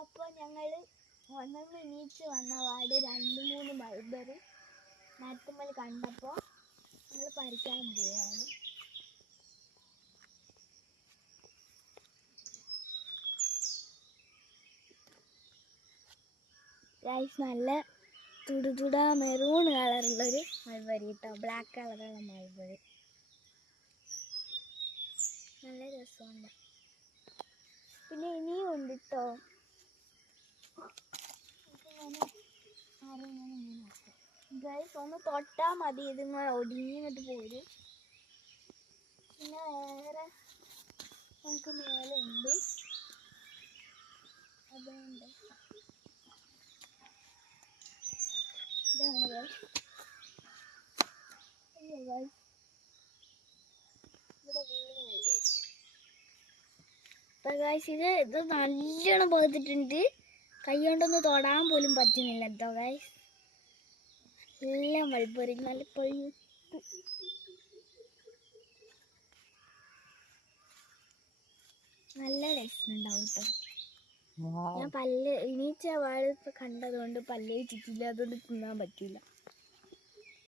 അപ്പോൾ ഞങ്ങൾ ഉണർന്ന് എണീച്ച് വന്ന പാട് 2-3 മൾബറി മരത്തുമ്മൽ കണ്ടപ്പോൾ ഞങ്ങൾ പറിക്കാൻ പോവുകയാണ്. ഗൈസ് നല്ല തുടുതുടാ മെറൂൺ കളറുള്ളൊരു മൾബറി കേട്ടോ, ബ്ലാക്ക് കളറുള്ള മൾബറി നല്ല രസമുണ്ട്. പിന്നെ ഇനിയും ഉണ്ട് കേട്ടോ. ഗൈസ് ഒന്ന് തൊട്ടാൽ മതി, ഇതിങ്ങനെ ഒടിഞ്ഞിട്ട് പോരും. പിന്നെ വേറെ നമുക്ക് മേലെ ഉണ്ട്, അതുകൊണ്ട് ഇതാണ് ഗൈസ്. ഇവിടെ ഇത് നല്ലോണം പകുത്തിട്ടുണ്ട്. കൈ കൊണ്ടൊന്ന് തൊടാൻ പോലും പറ്റുന്നില്ല കേട്ടോ ഗൈസ്. എല്ലാം മൾബറി നല്ല പഴുത്ത്. നല്ല ടേസ്റ്റ് ഉണ്ടാവും കേട്ടോ. ഞാൻ പല്ല് എണീച്ച പാട് കണ്ടതുകൊണ്ട് പല്ല് വെച്ചിട്ടില്ല, അതുകൊണ്ട് തിന്നാൻ പറ്റില്ല.